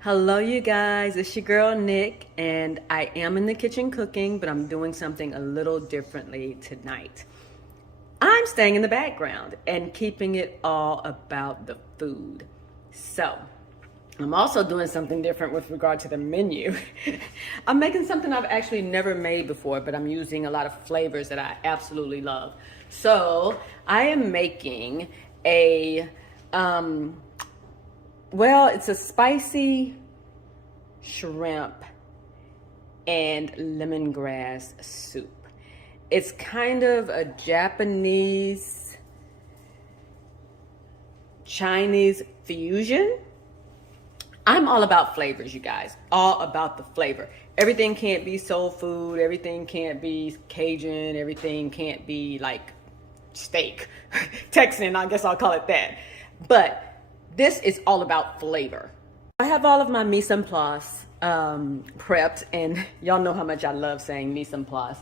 Hello, you guys. It's your girl Nick, and I am in the kitchen cooking, but I'm doing something a little differently tonight. I'm staying in the background and keeping it all about the food. So, I'm also doing something different with regard to the menu. I'm making something I've actually never made before, but I'm using a lot of flavors that I absolutely love. So, I am making a it's a spicy shrimp and lemongrass soup. It's kind of a Japanese Chinese fusion. I'm all about flavors, you guys. All about the flavor. Everything can't be soul food. Everything can't be Cajun. Everything can't be like steak. Texan, I guess I'll call it that. But this is all about flavor. I have all of my mise en place prepped, and y'all know how much I love saying mise en place.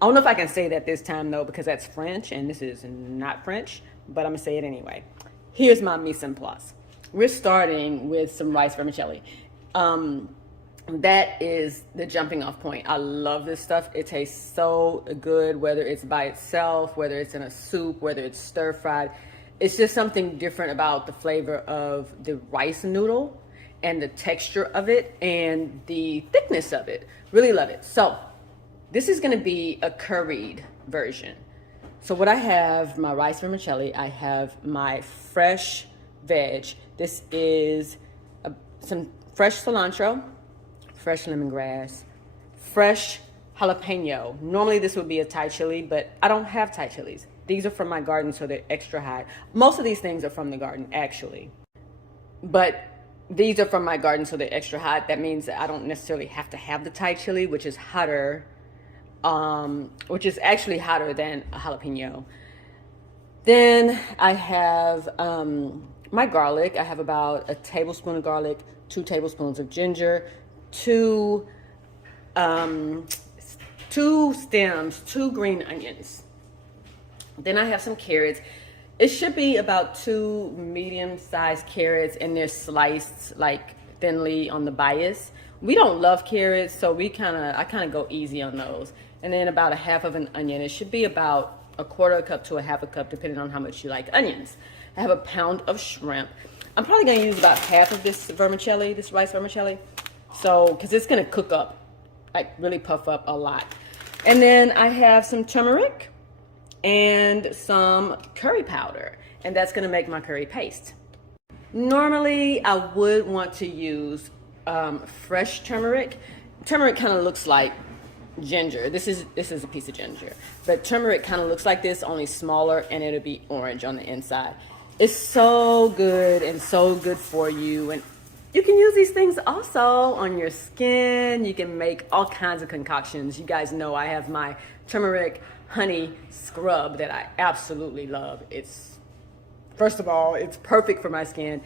I don't know if I can say that this time though, because that's French, and this is not French, but I'm gonna say it anyway. Here's my mise en place. We're starting with some rice vermicelli. That is the jumping off point. I love this stuff. It tastes so good, whether it's by itself, whether it's in a soup, whether it's stir fried. It's just something different about the flavor of the rice noodle and the texture of it and the thickness of it. Really love it. So this is going to be a curried version. So what I have, my rice vermicelli, I have my fresh veg. This is some fresh cilantro, fresh lemongrass, fresh jalapeno. Normally this would be a Thai chili, but I don't have Thai chilies. These are from my garden, so they're extra high. Most of these things are from the garden, actually. But these are from my garden, so they're extra hot. That means that I don't necessarily have to have the Thai chili, which is hotter, which is actually hotter than a jalapeno. Then I have my garlic. I have about a tablespoon of garlic, 2 tablespoons of ginger, two stems, 2 green onions. Then I have some carrots. It should be about 2 medium-sized carrots, and they're sliced like thinly on the bias. We don't love carrots, so I kind of go easy on those. And then about a half of an onion. It should be about a quarter cup to a half a cup, depending on how much you like onions. I have a pound of shrimp. I'm probably going to use about half of this vermicelli, this rice vermicelli. So, because it's going to cook up, like really puff up a lot. And then I have some turmeric and some curry powder, and that's going to make my curry paste. Normally I would want to use fresh turmeric. Turmeric kind of looks like ginger. This is a piece of ginger, but turmeric kind of looks like this, only smaller, and it'll be orange on the inside. It's so good and so good for you, and you can use these things also on your skin. You can make all kinds of concoctions. You guys know I have my turmeric honey scrub that I absolutely love. It's, first of all, it's perfect for my skin,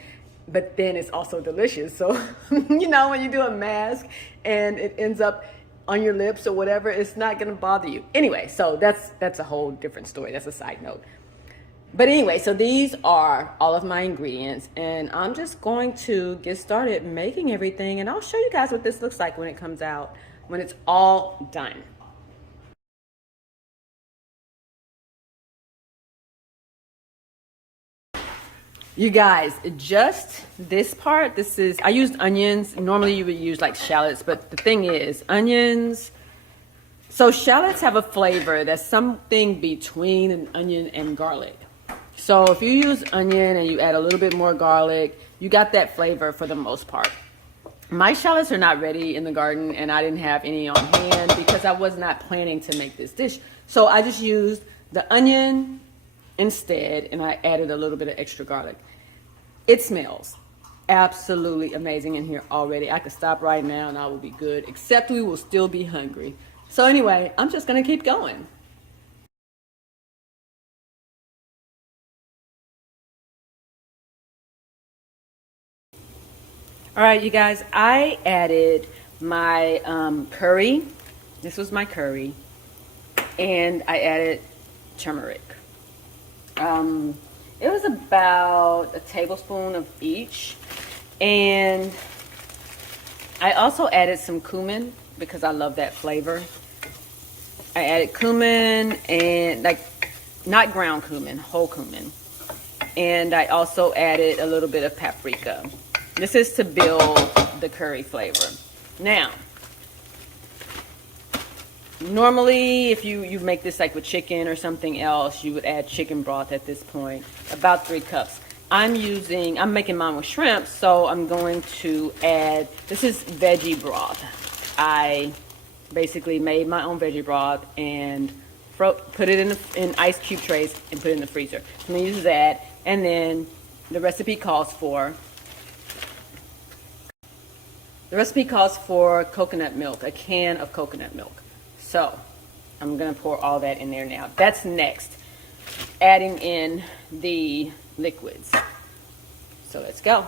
but then it's also delicious. So, you know, when you do a mask and it ends up on your lips or whatever, it's not gonna bother you. Anyway, so that's a whole different story. That's a side note. But anyway, so these are all of my ingredients, and I'm just going to get started making everything, and I'll show you guys what this looks like when it comes out, when it's all done. You guys, just this part, I used onions. Normally you would use like shallots, but the thing is, onions, so shallots have a flavor that's something between an onion and garlic. So if you use onion and you add a little bit more garlic, you got that flavor for the most part. My shallots are not ready in the garden, and I didn't have any on hand because I was not planning to make this dish. So I just used the onion instead, and I added a little bit of extra garlic. It smells absolutely amazing in here already. I could stop right now and I will be good, except we will still be hungry. So anyway, I'm just gonna keep going. All right, you guys, I added my curry. This was my curry, and I added turmeric. It was about a tablespoon of each, and I also added some cumin because I love that flavor. I added cumin and like not ground cumin, whole cumin. And I also added a little bit of paprika. This is to build the curry flavor. Now, normally if you make this like with chicken or something else, you would add chicken broth at this point, about 3 cups. I'm making mine with shrimp, so I'm going to add, this is veggie broth. I basically made my own veggie broth and put it in ice cube trays and put it in the freezer. So I'm gonna use that, and then the recipe calls for coconut milk, a can of coconut milk. So I'm gonna pour all that in there now. That's next, adding in the liquids. So let's go.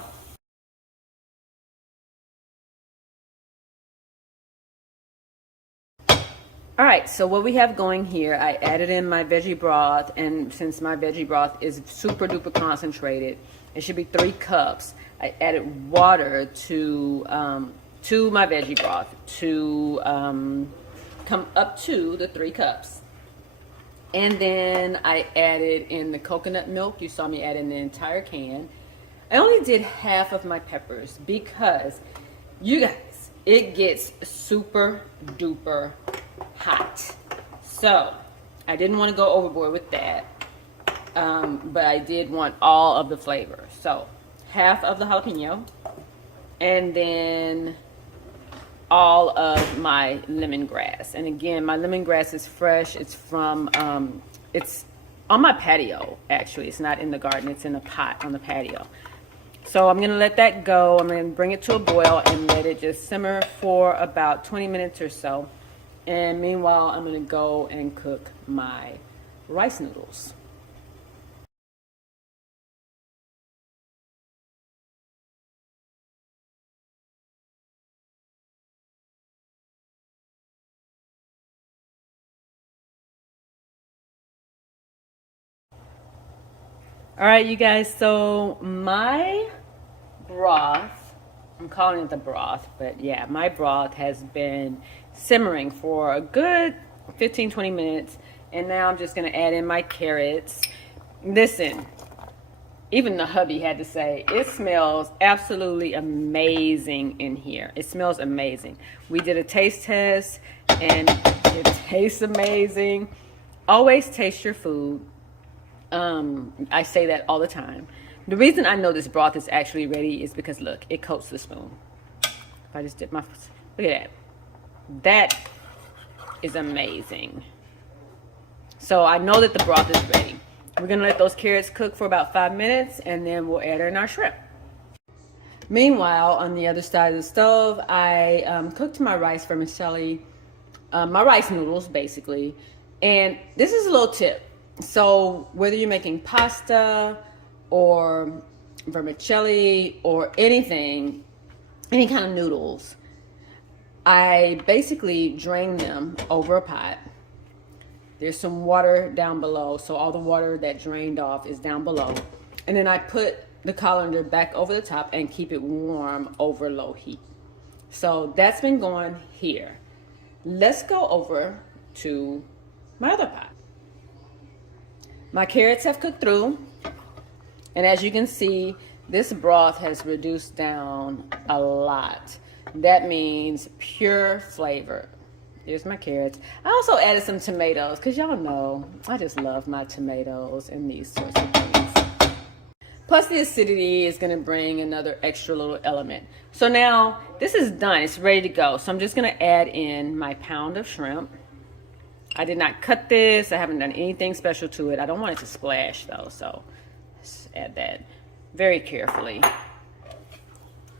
All right, so what we have going here, I added in my veggie broth, and since my veggie broth is super duper concentrated, it should be 3 cups. I added water to my veggie broth to come up to the 3 cups. And then I added in the coconut milk. You saw me add in the entire can. I only did half of my peppers because, you guys, it gets super duper hot. So I didn't want to go overboard with that, but I did want all of the flavor. So half of the jalapeno, and then all of my lemongrass. And again, my lemongrass is fresh. It's from it's on my patio, actually. It's not in the garden, it's in a pot on the patio. So I'm gonna let that go. I'm gonna bring it to a boil and let it just simmer for about 20 minutes or so. And meanwhile, I'm gonna go and cook my rice noodles. All right, you guys, so my broth, I'm calling it the broth, but yeah, my broth has been simmering for a good 15-20 minutes, and now I'm just gonna add in my carrots. Listen, even the hubby had to say, it smells absolutely amazing in here. It smells amazing. We did a taste test, and it tastes amazing. Always taste your food. I say that all the time. The reason I know this broth is actually ready is because, look, it coats the spoon. If I just dip my, look at that. That is amazing. So I know that the broth is ready. We're gonna let those carrots cook for about 5 minutes, and then we'll add in our shrimp. Meanwhile, on the other side of the stove, I cooked my rice vermicelli, my rice noodles, basically. And this is a little tip. So whether you're making pasta or vermicelli or anything, any kind of noodles, I basically drain them over a pot. There's some water down below, so all the water that drained off is down below. And then I put the colander back over the top and keep it warm over low heat. So that's been going here. Let's go over to my other pot. My carrots have cooked through, and as you can see, this broth has reduced down a lot. That means pure flavor. Here's my carrots. I also added some tomatoes because y'all know I just love my tomatoes and these sorts of things. Plus the acidity is going to bring another extra little element. So now this is done. It's ready to go. So I'm just going to add in my pound of shrimp. I did not cut this. I haven't done anything special to it. I don't want it to splash though, so let's add that very carefully.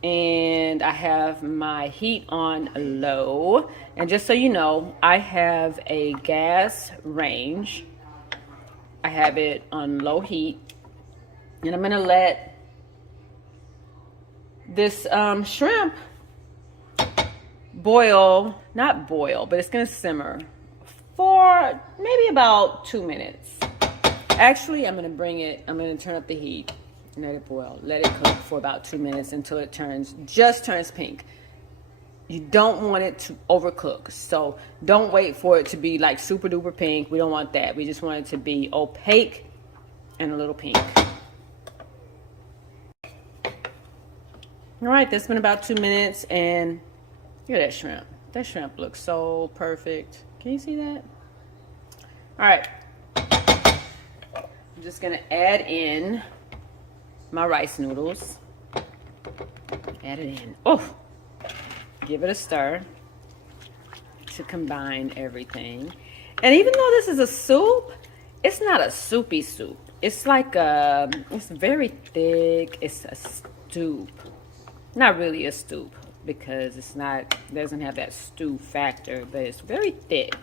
And I have my heat on low. And just so you know, I have a gas range. I have it on low heat. And I'm gonna let this shrimp boil, not boil, but it's gonna simmer for maybe about 2 minutes. Actually, I'm gonna turn up the heat and let it boil. Let it cook for about 2 minutes until it just turns pink. You don't want it to overcook. So don't wait for it to be like super duper pink. We don't want that. We just want it to be opaque and a little pink. All right, that's been about 2 minutes, and look at that shrimp. That shrimp looks so perfect. Can you see that? All right. I'm just gonna add in my rice noodles. Add it in. Oh, give it a stir to combine everything. And even though this is a soup, it's not a soupy soup. It's like it's very thick. It's a stew. Not really a stew because it's not, doesn't have that stew factor, but it's very thick.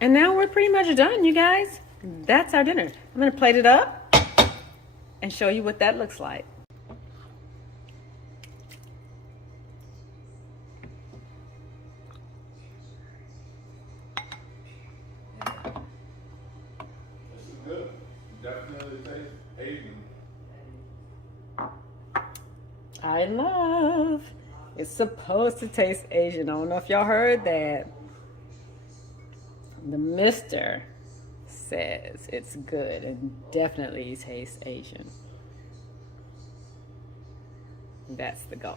And now we're pretty much done, you guys. That's our dinner. I'm gonna plate it up and show you what that looks like. This is good. Definitely tastes Asian. I love. It's supposed to taste Asian. I don't know if y'all heard that. The mister says it's good and definitely tastes Asian. That's the goal.